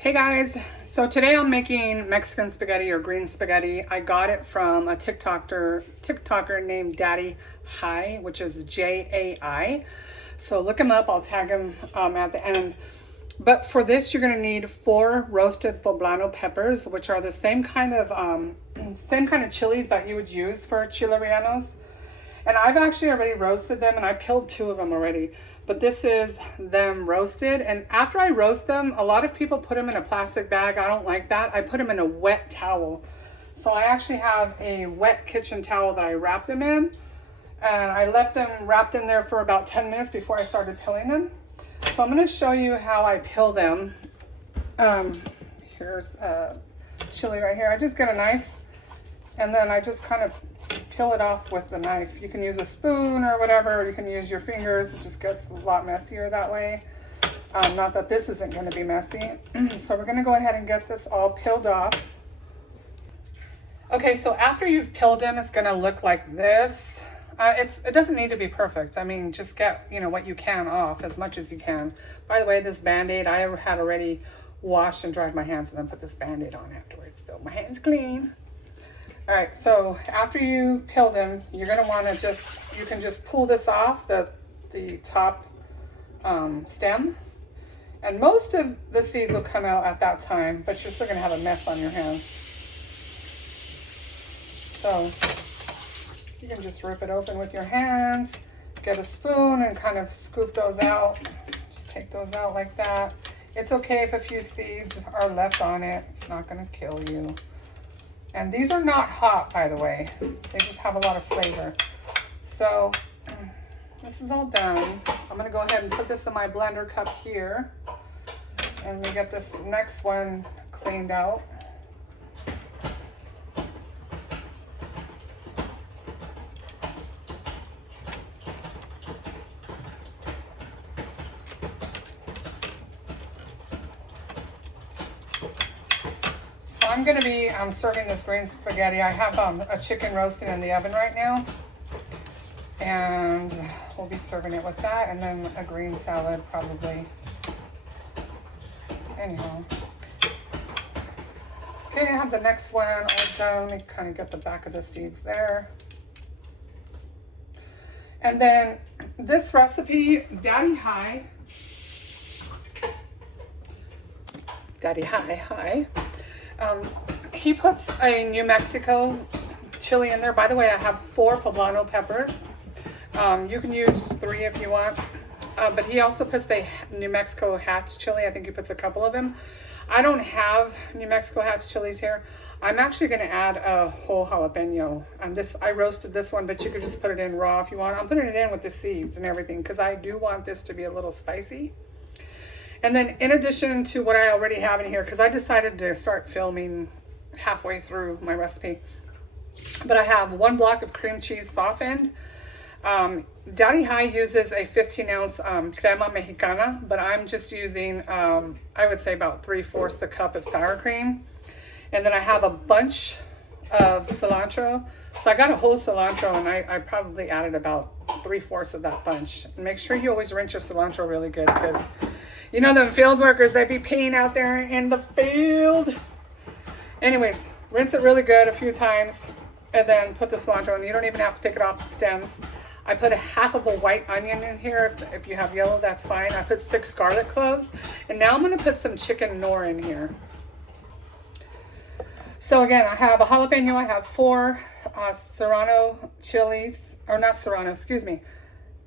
Hey guys, so today I'm making Mexican spaghetti or green spaghetti. I got it from a TikToker named Daddy Hi, which is Jai. So look him up, I'll tag him at the end. But for this, you're gonna need 4 roasted poblano peppers, which are the same kind of chilies that you would use for chile rellenos. And I've actually already roasted them, and I peeled 2 of them already. But this is them roasted. And after I roast them, a lot of people put them in a plastic bag. I don't like that. I put them in a wet towel. So I actually have a wet kitchen towel that I wrap them in. And I left them wrapped in there for about 10 minutes before I started peeling them. So I'm going to show you how I peel them. Here's chili right here. I just get a knife, and then I just kind of peel it off with the knife. You can use a spoon or whatever, or you can use your fingers. It just gets a lot messier that way. Not that this isn't going to be messy. So we're going to go ahead and get this all peeled off. Okay, so after you've peeled them, it's going to look like this. It doesn't need to be perfect. I mean, just get, what you can off, as much as you can. By the way, this Band-Aid, I had already washed and dried my hands and then put this Band-Aid on afterwards. So my hand's clean. All right, so after you peel them, you're gonna wanna you can just pull this off, the top stem. And most of the seeds will come out at that time, but you're still gonna have a mess on your hands. So you can just rip it open with your hands, get a spoon and kind of scoop those out. Just take those out like that. It's okay if a few seeds are left on it. It's not gonna kill you. And these are not hot, by the way. They just have a lot of flavor. So this is all done. I'm gonna go ahead and put this in my blender cup here. And we get this next one cleaned out. I'm going to be serving this green spaghetti. I have a chicken roasting in the oven right now, and we'll be serving it with that, and then a green salad probably. Anyhow, okay, I have the next one all done. Let me kind of get the back of the seeds there. And then this recipe, Daddy Hi. He puts a New Mexico chili in there. By the way, I have 4 poblano peppers. You can use 3 if you want. But he also puts a New Mexico Hatch chili. I think he puts a couple of them. I don't have New Mexico Hatch chilies here. I'm actually going to add a whole jalapeno. I roasted this one, but you could just put it in raw if you want. I'm putting it in with the seeds and everything because I do want this to be a little spicy. And then in addition to what I already have in here, because I decided to start filming halfway through my recipe, but I have 1 block of cream cheese softened. Daddy Hi uses a 15-ounce crema mexicana, but I'm just using, I would say about 3/4 the cup of sour cream. And then I have a bunch of cilantro. So I got a whole cilantro, and I probably added about 3/4 of that bunch. And make sure you always rinse your cilantro really good, because them field workers, they be peeing out there in the field. Anyways, rinse it really good a few times, and then put the cilantro in. You don't even have to pick it off the stems. I put a half of a white onion in here. If you have yellow, that's fine. I put 6 garlic cloves. And now I'm going to put some chicken nor in here. So again, I have a jalapeno. I have 4 serrano chilies, or not serrano, excuse me.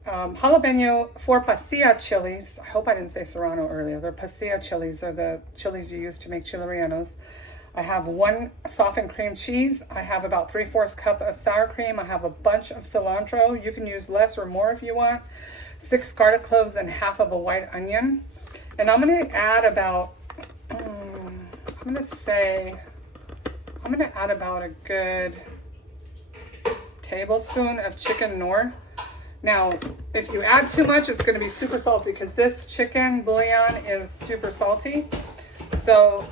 Jalapeno, 4 pasilla chilies. I hope I didn't say serrano earlier. They're pasilla chilies. They're the chilies you use to make chile rellenos. I have 1 softened cream cheese. I have about 3/4 cup of sour cream. I have a bunch of cilantro. You can use less or more if you want. 6 garlic cloves and half of a white onion. And I'm going to add about, I'm going to add about a good tablespoon of chicken nor. Now, if you add too much, it's going to be super salty, because this chicken bouillon is super salty. So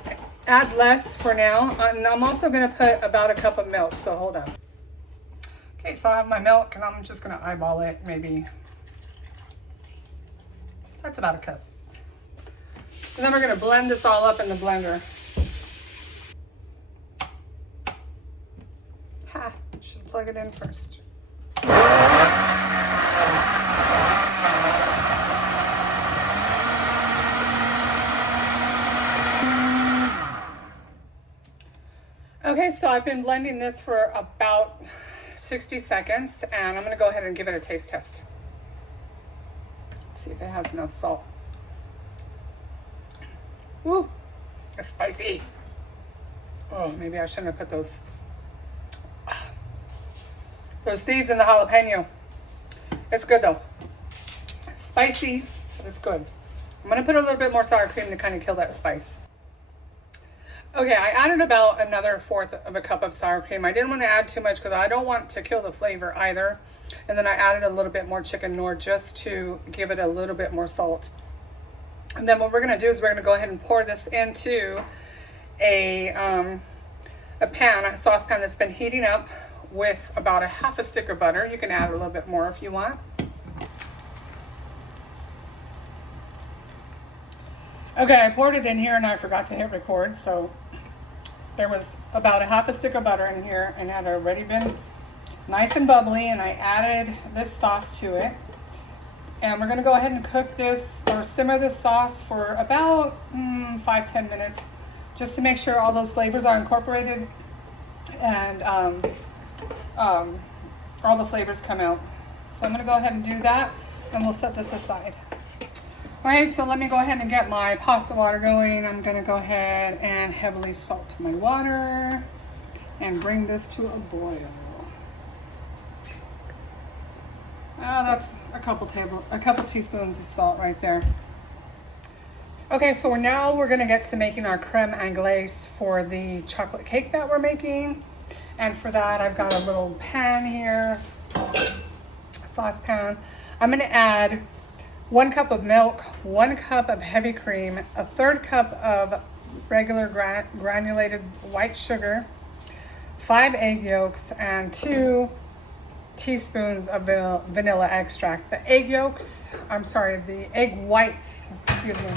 add less for now. And I'm also going to put about a cup of milk, so hold on. Okay, so I have my milk, and I'm just going to eyeball it. Maybe that's about a cup. And then we're gonna blend this all up in the blender. Ha, should plug it in first. Okay, so I've been blending this for about 60 seconds, and I'm gonna go ahead and give it a taste test. See if it has enough salt. Woo, it's spicy. Oh, maybe I shouldn't have put those seeds in the jalapeno. It's good though. It's spicy, but it's good. I'm gonna put a little bit more sour cream to kind of kill that spice. Okay, I added about another 1/4 of a cup of sour cream. I didn't want to add too much because I don't want to kill the flavor either. And then I added a little bit more chicken noir just to give it a little bit more salt. And then what we're gonna do is we're gonna go ahead and pour this into a pan, a saucepan that's been heating up with about a 1/2 stick of butter. You can add a little bit more if you want. Okay, I poured it in here and I forgot to hit record, so there was about a 1/2 stick of butter in here and it had already been nice and bubbly, and I added this sauce to it. And we're gonna go ahead and cook this or simmer this sauce for about 5-10 minutes, just to make sure all those flavors are incorporated and all the flavors come out. So I'm gonna go ahead and do that, and we'll set this aside. All right, so let me go ahead and get my pasta water going. I'm gonna go ahead and heavily salt my water and bring this to a boil. That's a couple teaspoons of salt right there. Okay, so now we're gonna get to making our creme anglaise for the chocolate cake that we're making. And for that, I've got a little pan here, saucepan. I'm gonna add 1 cup of milk, 1 cup of heavy cream, a 1/3 cup of regular granulated white sugar, 5 egg yolks, and 2 teaspoons of vanilla extract. The egg whites, excuse me.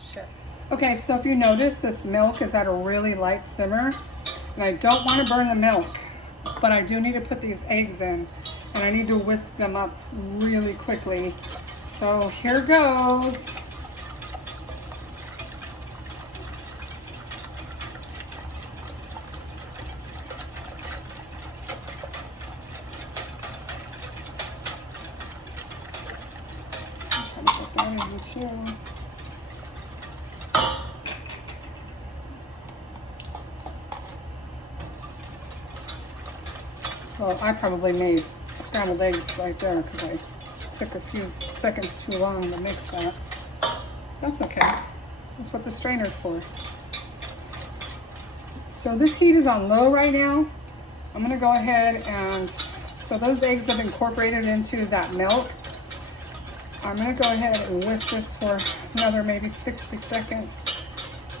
Shit. Okay, so if you notice, this milk is at a really light simmer, and I don't want to burn the milk, but I do need to put these eggs in, and I need to whisk them up really quickly. So here goes. Too. Well, I probably made scrambled eggs right there because I took a few seconds too long to mix that. That's okay. That's what the strainer's for. So this heat is on low right now. I'm gonna go ahead and, so those eggs have incorporated into that milk. I'm gonna go ahead and whisk this for another maybe 60 seconds,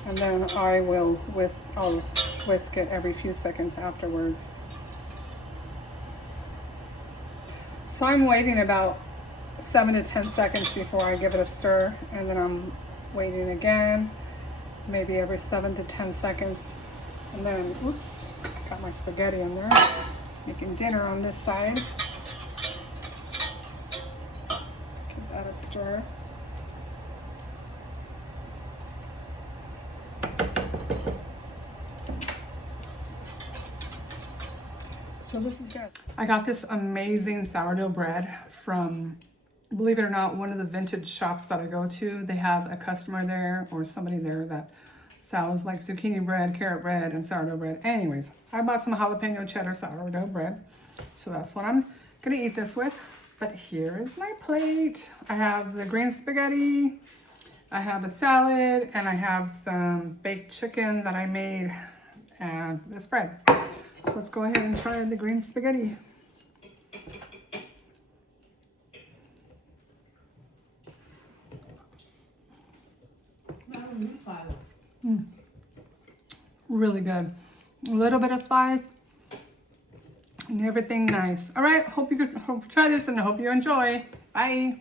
and then I'll whisk it every few seconds afterwards. So I'm waiting about 7 to 10 seconds before I give it a stir, and then I'm waiting again, maybe every 7 to 10 seconds. And then, oops, got my spaghetti in there, making dinner on this side. A stir. So this is good. I got this amazing sourdough bread from, believe it or not, one of the vintage shops that I go to. They have a customer there or somebody there that sells like zucchini bread, carrot bread, and sourdough bread. Anyways, I bought some jalapeno cheddar sourdough bread. So that's what I'm gonna eat this with. But here is my plate. I have the green spaghetti, I have a salad, and I have some baked chicken that I made, and this bread. So let's go ahead and try the green spaghetti. Really good. A little bit of spice. And everything nice. All right, hope you try this and I hope you enjoy. Bye.